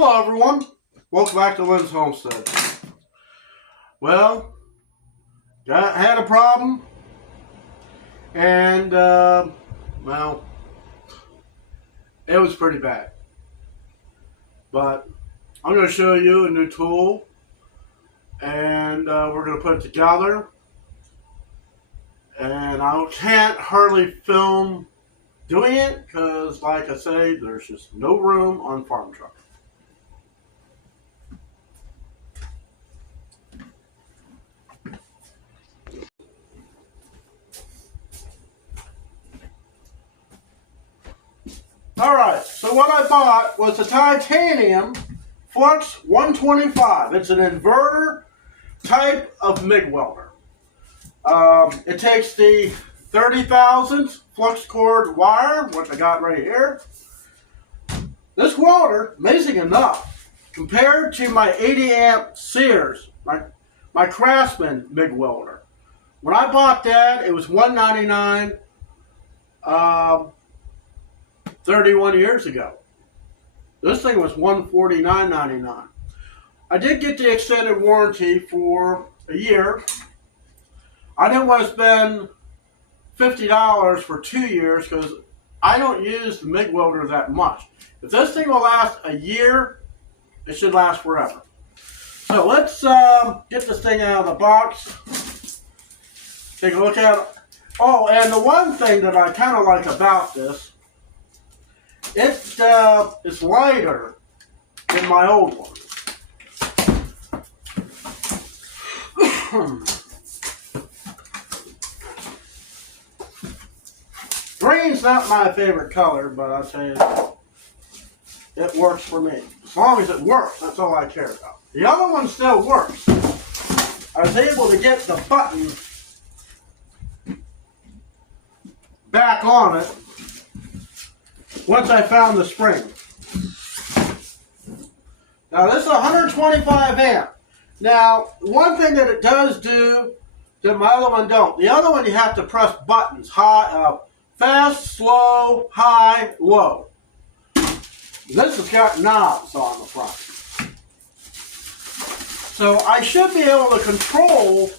Hello everyone, welcome back to Lynn's Homestead. Well, had a problem, and well, it was pretty bad. But I'm going to show you a new tool, and we're going to put it together. And I can't hardly film doing it because, like I say, there's just no room on farm truck. Alright, so what I bought was a titanium Flux 125. It's an inverter type of MIG welder. It takes the 30,000 flux cord wire, which I got right here. This welder, amazing enough, compared to my 80 amp Sears, my Craftsman MIG welder. When I bought that, it was $199. 31 years ago. This thing was $149.99. I did get the extended warranty for a year. I didn't want to spend $50 for 2 years because I don't use the MIG welder that much. If this thing will last a year, it should last forever. So let's get this thing out of the box. Take a look at it. Oh, and the one thing that I kind of like about this, it's lighter than my old one. Green's not my favorite color, but I'll tell you, it works for me. As long as it works, that's all I care about. The other one still works. I was able to get the button back on it once I found the spring. Now this is 125 amp. Now one thing that it does do that my other one don't. The other one you have to press buttons, high, fast, slow, high, low. This has got knobs on the front. So I should be able to control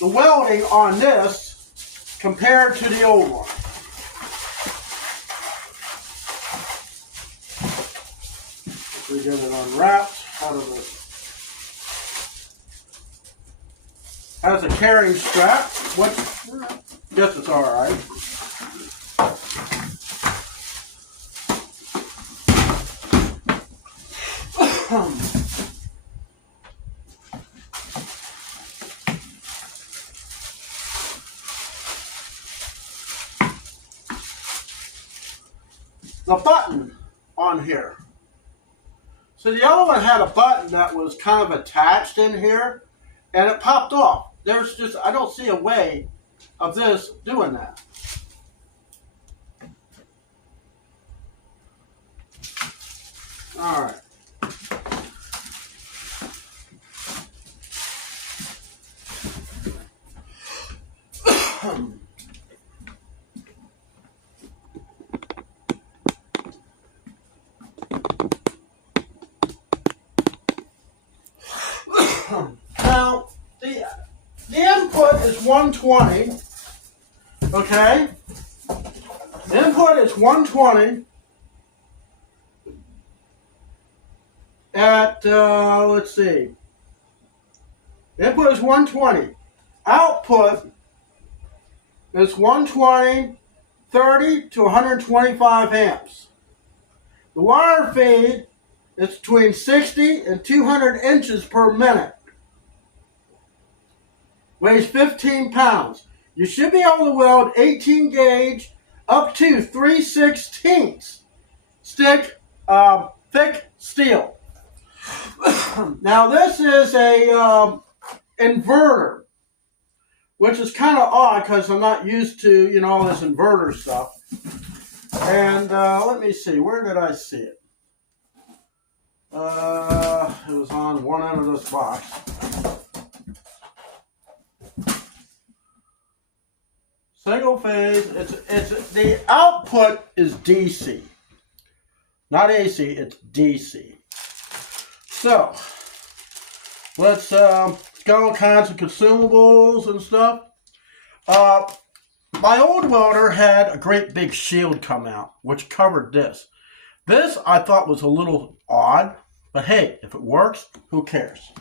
the welding on this compared to the old one. We get it unwrapped out of it. Has a carrying strap. Guess it's all right. The button on here. So the other one had a button that was kind of attached in here, and it popped off. There's just, I don't see a way of this doing that. All right. Now, the input is 120, okay? The input is 120 at, let's see. The input is 120. Output is 120, 30 to 125 amps. The wire feed is between 60 and 200 inches per minute. Weighs 15 pounds. You should be able to weld 18 gauge up to 3/16 thick steel. Now this is a inverter, which is kind of odd because I'm not used to, all this inverter stuff. And let me see, where did I see it? It was on one end of this box. Single phase. It's the output is DC. Not AC, it's DC. So, let's got all kinds of consumables and stuff. My old welder had a great big shield come out, which covered this. This I thought was a little odd, but hey, if it works, who cares?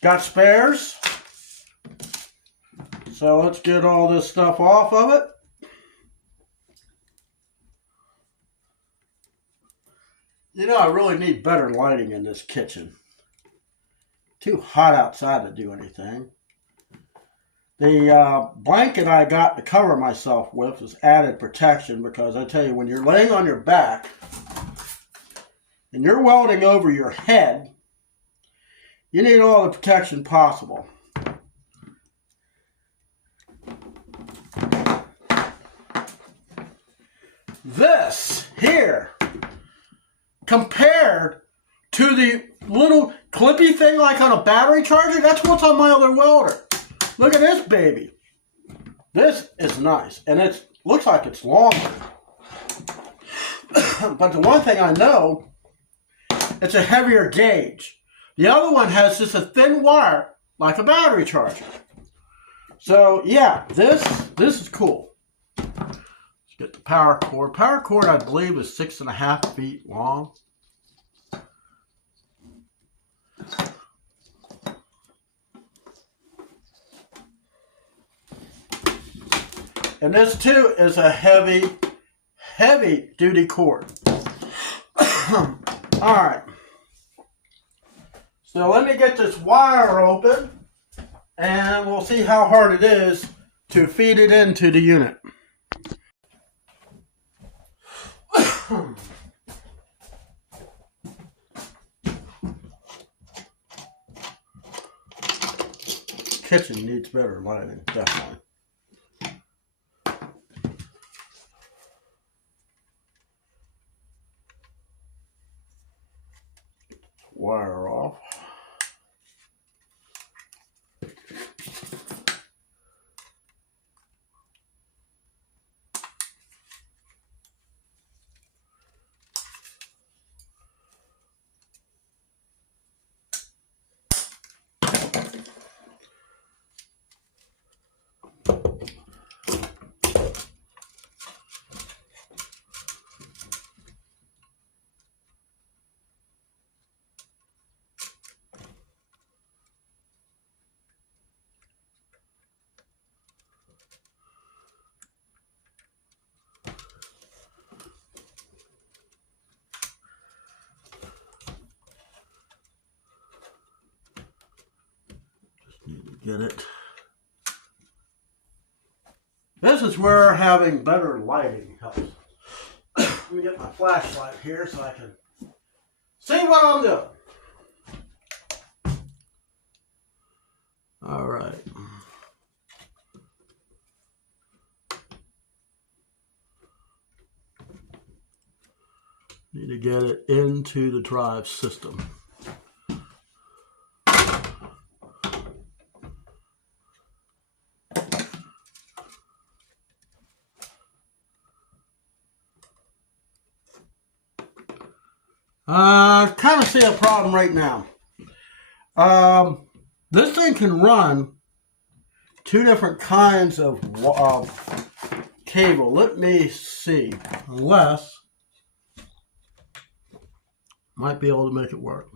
Got spares. So let's get all this stuff off of it. You know, I really need better lighting in this kitchen. Too hot outside to do anything. The blanket I got to cover myself with is added protection because I tell you, when you're laying on your back and you're welding over your head, you need all the protection possible. This here, compared to the little clippy thing like on a battery charger, that's what's on my other welder. Look at this baby. This is nice, and it looks like it's longer. But the one thing I know, it's a heavier gauge. The other one has just a thin wire like a battery charger. So yeah, this is cool. Let's get the power cord. Power cord, I believe, is 6.5 feet long. And this too is a heavy duty cord. Alright. So let me get this wire open and we'll see how hard it is to feed it into the unit. Kitchen needs better lighting, definitely. Wire off. Get it. This is where having better lighting helps. Let me get my flashlight here so I can see what I'm doing. All right. Need to get it into the drive system. Kind of see a problem right now. This thing can run two different kinds of cable. Let me see. Unless, might be able to make it work.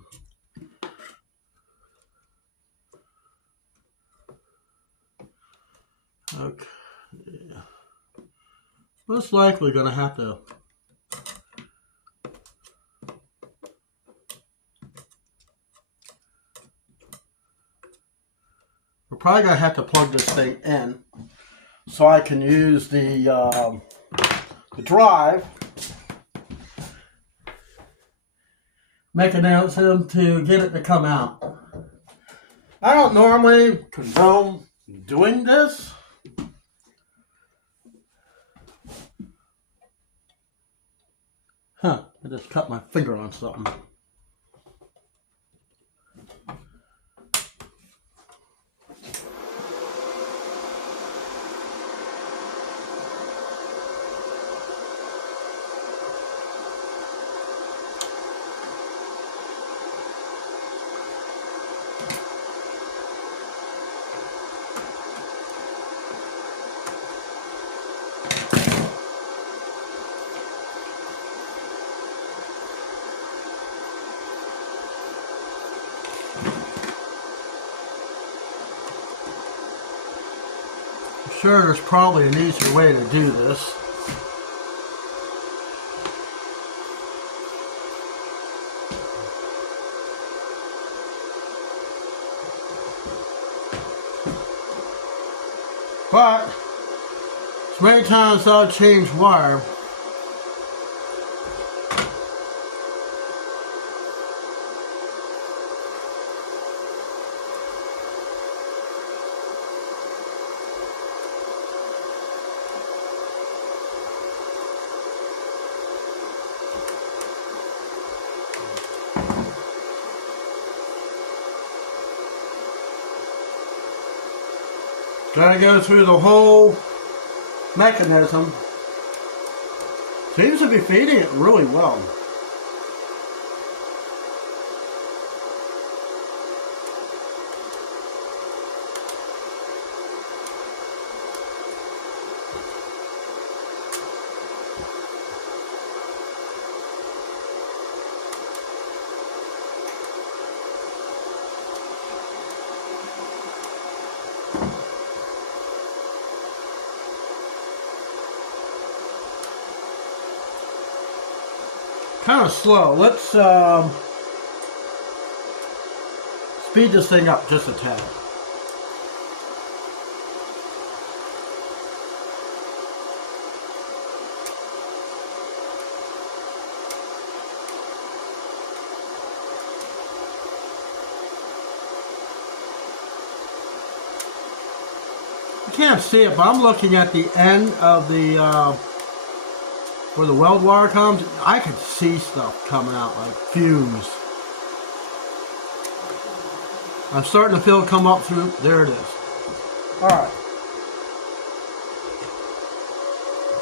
Okay. Most likely going to have to we're probably going to have to plug this thing in so I can use the drive. Make an announcement to get it to come out. I don't normally condone doing this. I just cut my finger on something. sure there's probably an easier way to do this. But as many times I've changed wire, gotta go through the whole mechanism. Seems to be feeding it really well. Kind of slow. Let's speed this thing up just a tad. You can't see it, but I'm looking at the end of the where the weld wire comes. I can see stuff coming out like fumes. I'm starting to feel it come up through. There it is. Alright.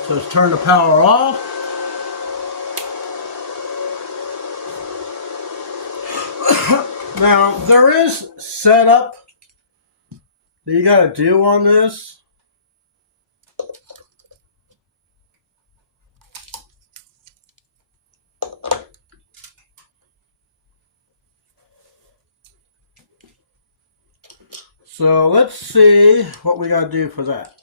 So let's turn the power off. Now, there is setup that you got to do on this. So let's see what we got to do for that.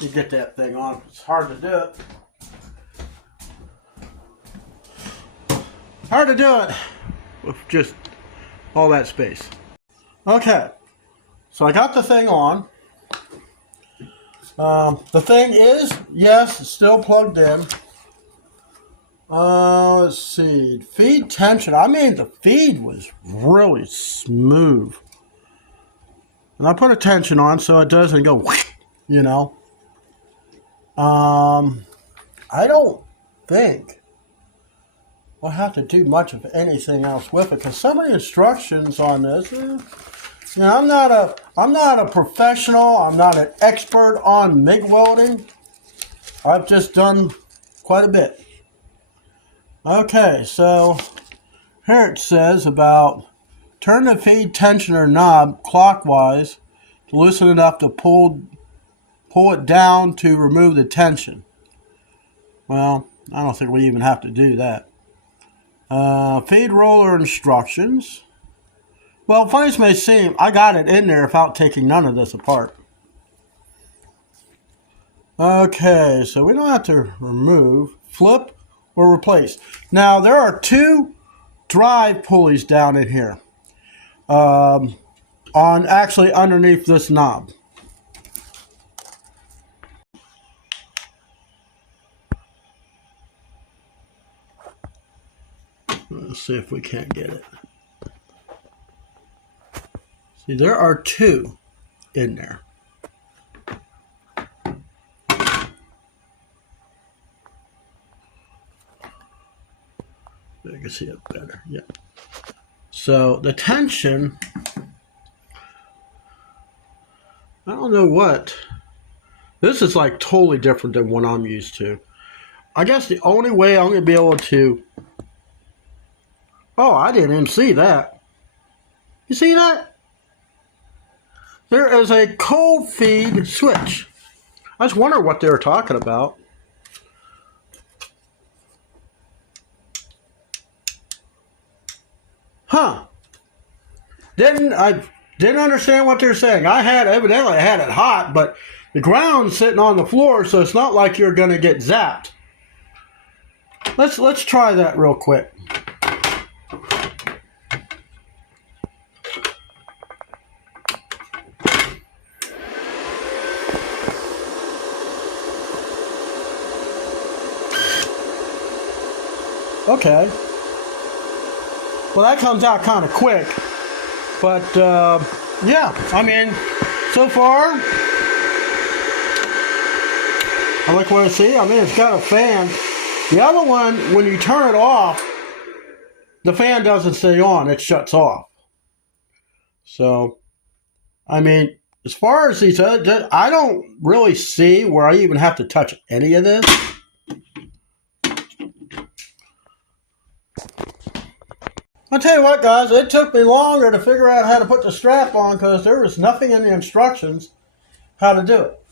You get that thing on. It's hard to do it. Hard to do it with just all that space. Okay, so I got the thing on. The thing is, yes, it's still plugged in. Let's see, feed tension. I mean, the feed was really smooth. And I put a tension on so it doesn't go, you know. I don't think we'll have to do much of anything else with it, because some of the instructions on this, you know, I'm not a professional. I'm not an expert on MIG welding. I've just done quite a bit. Okay, so here it says about turn the feed tensioner knob clockwise to loosen enough to pull it down to remove the tension. Well, I don't think we even have to do that. Feed roller instructions. Well, funny as may seem, I got it in there without taking none of this apart. Okay, so we don't have to remove, flip, or replace. Now, there are two drive pulleys down in here. Actually underneath this knob. Let's see if we can't get it. See, there are two in there. I can see it better. Yeah. So the tension, I don't know what. This is like totally different than what I'm used to. I guess the only way I'm going to be able to... Oh, I didn't even see that. You see that? There is a cold feed switch. I was wondering what they were talking about. Huh. I didn't understand what they're saying. Evidently I had it hot, but the ground's sitting on the floor, so it's not like you're going to get zapped. Let's try that real quick. Okay. Well, that comes out kind of quick. But, yeah, I mean, so far, I like what I see. I mean, it's got a fan. The other one, when you turn it off, the fan doesn't stay on. It shuts off. So, I mean, as far as these other, I don't really see where I even have to touch any of this. I'll tell you what, guys, it took me longer to figure out how to put the strap on because there was nothing in the instructions how to do it.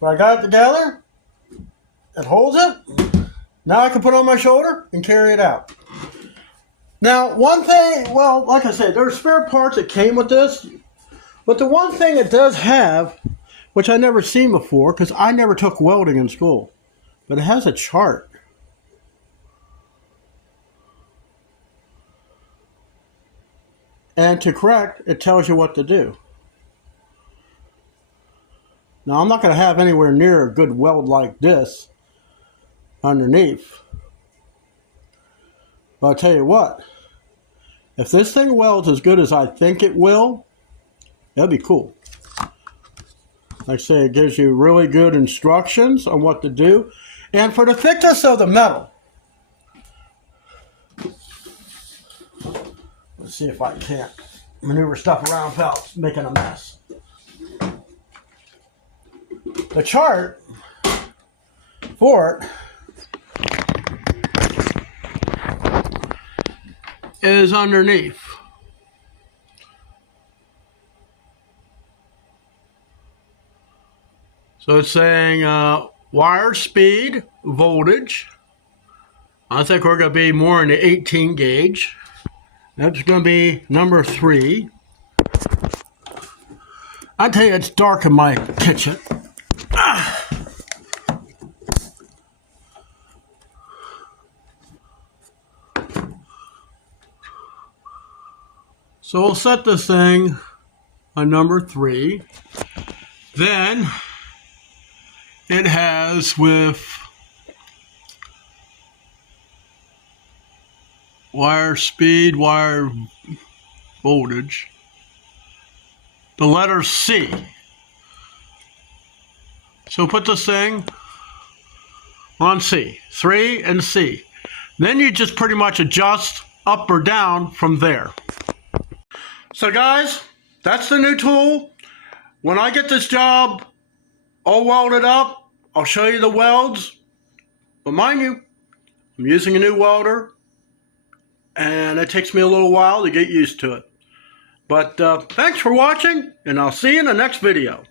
But I got it together. It holds it. Now I can put it on my shoulder and carry it out. Now, one thing, well, like I said, there are spare parts that came with this. But the one thing it does have, which I never seen before because I never took welding in school, but it has a chart. And to correct, it tells you what to do. Now, I'm not going to have anywhere near a good weld like this underneath. But I'll tell you what, if this thing welds as good as I think it will, that'd be cool. Like I say, it gives you really good instructions on what to do. And for the thickness of the metal, let's see if I can't maneuver stuff around without making a mess. The chart for it is underneath. So it's saying wire speed, voltage. I think we're going to be more in the 18 gauge. That's going to be number 3. I tell you, it's dark in my kitchen. So we'll set this thing on number 3. Then it has with wire speed, wire voltage, the letter C. So put this thing on C, 3 and C. Then you just pretty much adjust up or down from there. So guys, that's the new tool. When I get this job all welded up, I'll show you the welds. But mind you, I'm using a new welder, and it takes me a little while to get used to it. But thanks for watching, and I'll see you in the next video.